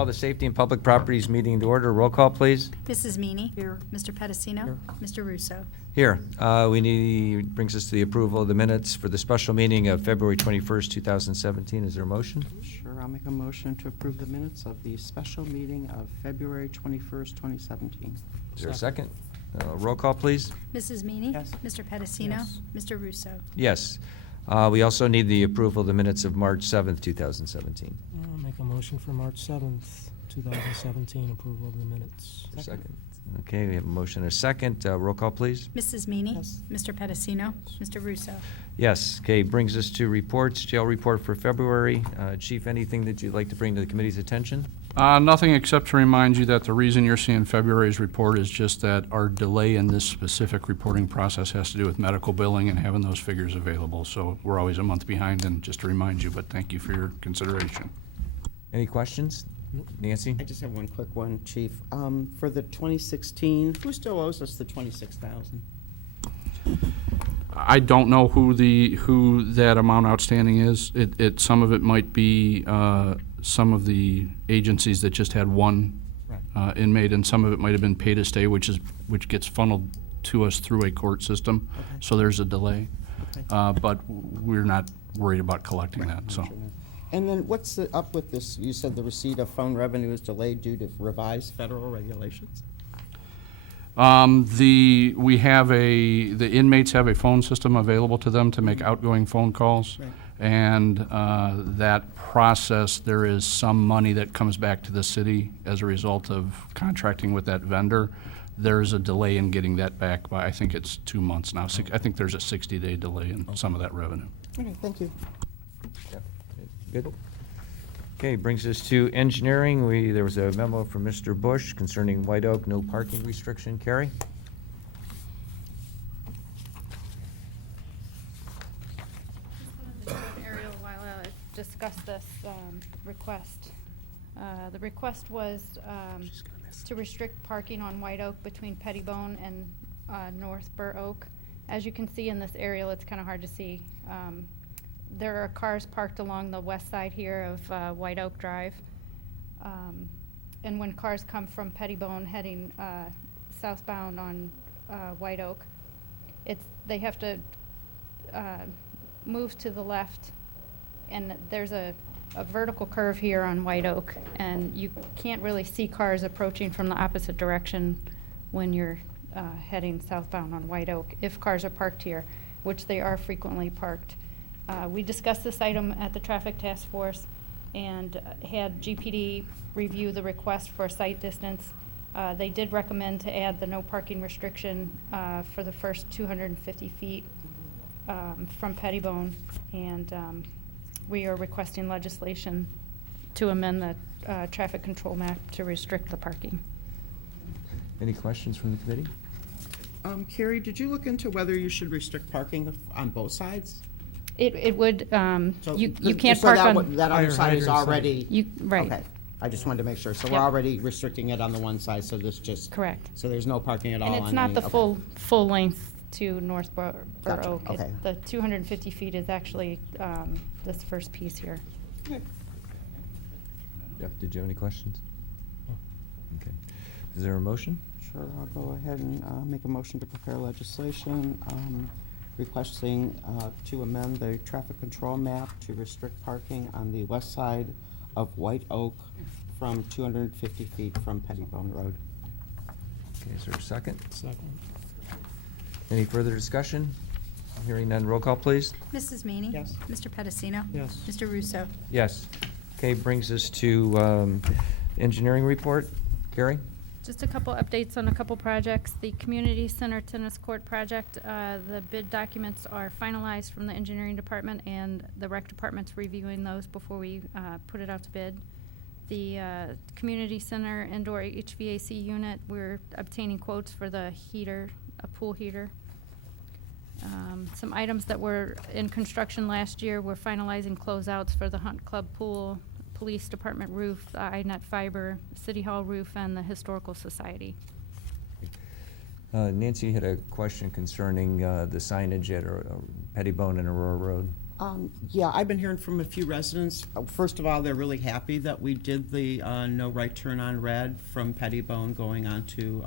call the Safety and Public Properties meeting to order. Roll call, please. Mrs. Meany. Here. Mr. Pedicino. Here. Mr. Russo. Here. Brings us to the approval of the minutes for the special meeting of February 21st, 2017. Is there a motion? Sure, I'll make a motion to approve the minutes of the special meeting of February 21st, 2017. Is there a second? Roll call, please. Mrs. Meany. Yes. Mr. Pedicino. Yes. Mr. Russo. Yes. We also need the approval of the minutes of March 7th, 2017. I'll make a motion for March 7th, 2017, approval of the minutes. Second. Okay, we have a motion and a second. Roll call, please. Mrs. Meany. Yes. Mr. Pedicino. Mr. Russo. Yes. Okay, brings us to reports. Jail report for February. Chief, anything that you'd like to bring to the committee's attention? Nothing except to remind you that the reason you're seeing February's report is just that our delay in this specific reporting process has to do with medical billing and having those figures available. So we're always a month behind, and just to remind you, but thank you for your consideration. Any questions? Nancy? I just have one quick one, Chief. For the 2016, who still owes us the $26,000? I don't know who that amount outstanding is. Some of it might be some of the agencies that just had one inmate, and some of it might have been pay to stay, which gets funneled to us through a court system. Okay. So there's a delay, Okay. but we're not worried about collecting that. So. And then what's up with this? You said the receipt of phone revenue is delayed due to revised federal regulations? The inmates have a phone system available to them to make outgoing phone calls. Right. And that process, there is some money that comes back to the city as a result of contracting with that vendor. There's a delay in getting that back by, I think it's 2 months now. I think there's a 60-day delay in some of that revenue. Okay, thank you. Good. Okay, brings us to engineering. There was a memo from Mr. Bush concerning White Oak, no parking restriction. Carrie? Ariel, while I discuss this request. The request was to restrict parking on White Oak between Pettibone and North Burr Oak. As you can see in this aerial, it's kind of hard to see. There are cars parked along the west side here of White Oak Drive. And when cars come from Pettibone heading southbound on White Oak, they have to move to the left, and there's a vertical curve here on White Oak, and you can't really see cars approaching from the opposite direction when you're heading southbound on White Oak, if cars are parked here, which they are frequently parked. We discussed this item at the Traffic Task Force and had GPD review the request for site distance. They did recommend to add the no parking restriction for the first 250 feet from Pettibone, and we are requesting legislation to amend the traffic control map to restrict the parking. Any questions from the committee? Carrie, did you look into whether you should restrict parking on both sides? It would, So you th- can't so park that on. would- That other Higher side is hydrant side. already. Right. Okay, I just wanted to make sure. So we're Yep. already restricting it on the one side, so this just. Correct. So there's no parking at all on And it's not the okay. full length to North Burr Gotcha, Oak. okay. The 250 feet is actually this first piece here. Okay. Jeff, did you have any questions? Okay. Is there a motion? Sure, I'll go ahead and make a motion to prepare legislation requesting to amend the traffic control map to restrict parking on the west side of White Oak from 250 feet from Pettibone Road. Okay, is there a second? Second. Any further discussion? Hearing none, roll call, please. Mrs. Meany. Yes. Mr. Pedicino. Yes. Mr. Russo. Yes. Okay, brings us to engineering report. Carrie? Just a couple updates on a couple projects. The Community Center Tennis Court project, the bid documents are finalized from the engineering department, and the rec department's reviewing those before we put it out to bid. The Community Center indoor HVAC unit, we're obtaining quotes for the heater, a pool heater. Some items that were in construction last year, we're finalizing closeouts for the Hunt Club pool, police department roof, the INET fiber, city hall roof, and the historical society. Nancy had a question concerning the signage at Pettibone and Aurora Road. Yeah, I've been hearing from a few residents. First of all, they're really happy that we did the no right turn on red from Pettibone going onto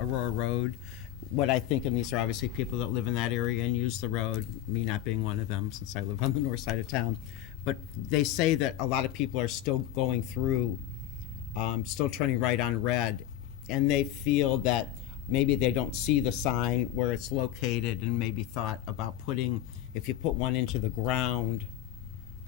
Aurora Road. What I think, and these are obviously people that live in that area and use the road, me not being one of them since I live on the north side of town, but they say that a lot of people are still going through, still turning right on red, and they feel that maybe they don't see the sign where it's located and maybe thought about putting, if you put one into the ground,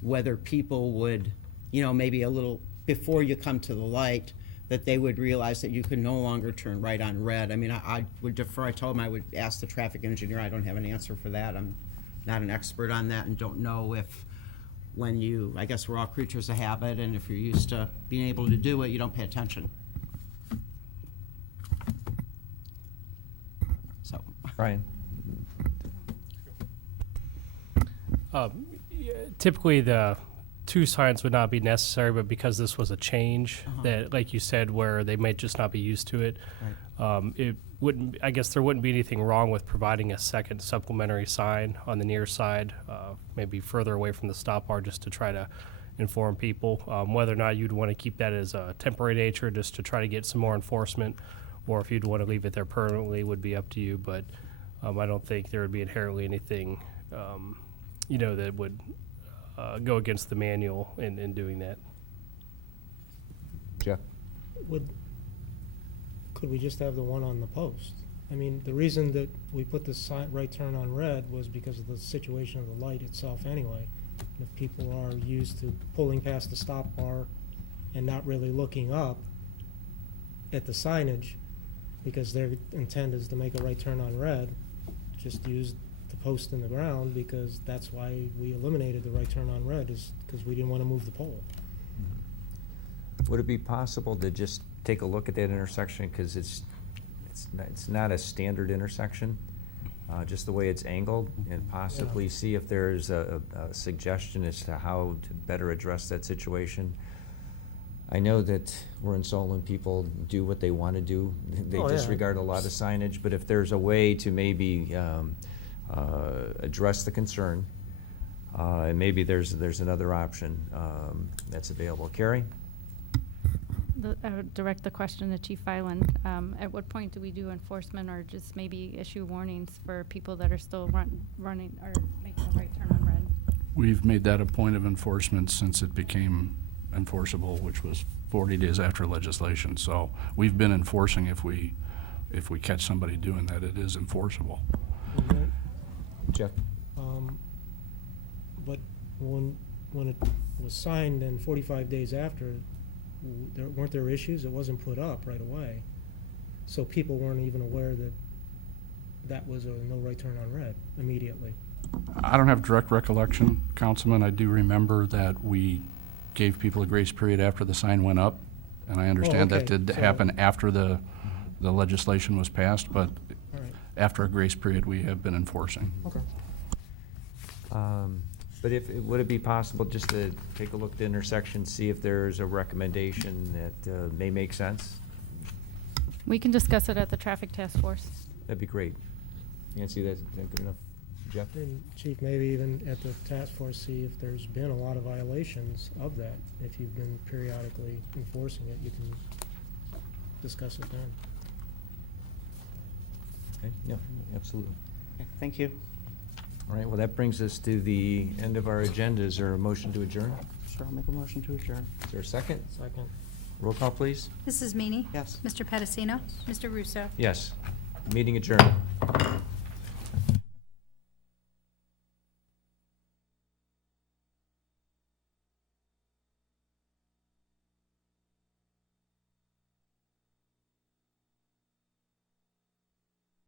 whether people would, you know, maybe a little, before you come to the light, that they would realize that you can no longer turn right on red. I mean, I would defer, I told him I would ask the traffic engineer. I don't have an answer for that. I'm not an expert on that and don't know if when you, I guess we're all creatures of habit, and if you're used to being able to do it, you don't pay attention. So. Brian? Typically, the two signs would not be necessary, but because this was a change that, like you said, where they might just not be used to it, it wouldn't. I guess there wouldn't be anything wrong with providing a second supplementary sign on the near side, maybe further away from the stop bar, just to try to inform people. Whether or not you'd want to keep that as a temporary nature, just to try to get some more enforcement, or if you'd want to leave it there permanently, would be up to you. But I don't think there would be inherently anything, that would go against the manual in doing that. Jeff? Could we just have the one on the post? I mean, the reason that we put the sign, right turn on red, was because of the situation of the light itself anyway. And if people are used to pulling past the stop bar and not really looking up at the signage, because their intent is to make a right turn on red, just use the post in the ground, because that's why we eliminated the right turn on red, is because we didn't want to move the pole. Would it be possible to just take a look at that intersection, because it's not a standard intersection, just the way it's angled, and possibly see if there's a suggestion as to how to better address that situation? I know that we're in Solon, people do what they want to do. They Oh, yeah. disregard a lot of signage, but if there's a way to maybe address the concern, and maybe there's another option that's available. Carrie? I would direct the question to Chief Fyland. At what point do we do enforcement, or just maybe issue warnings for people that are still running or making a right turn on red? We've made that a point of enforcement since it became enforceable, which was 40 days after legislation. So we've been enforcing if we catch somebody doing that, it is enforceable. Jeff? But when it was signed and 45 days after, weren't there issues? It wasn't put up right away. So people weren't even aware that that was a no right turn on red immediately. I don't have direct recollection, Councilman. I do remember that we gave people a grace period after the sign went up, and I understand that okay. did So- happen after the legislation was passed, but All right. after a grace period, we have been enforcing. Okay. But would it be possible just to take a look at the intersection, see if there's a recommendation that may make sense? We can discuss it at the traffic task force. That'd be great. Nancy, is that good enough? Jeff? And Chief, maybe even at the task force, see if there's been a lot of violations of that. If you've been periodically enforcing it, you can discuss it then. Okay, yeah, absolutely. Thank you. All right, well, that brings us to the end of our agenda. Is there a motion to adjourn? Sure, I'll make a motion to adjourn. Is there a second? Second. Roll call, please. Mrs. Meany? Yes. Mr. Pedicino? Mr. Russo? Yes. Meeting adjourned.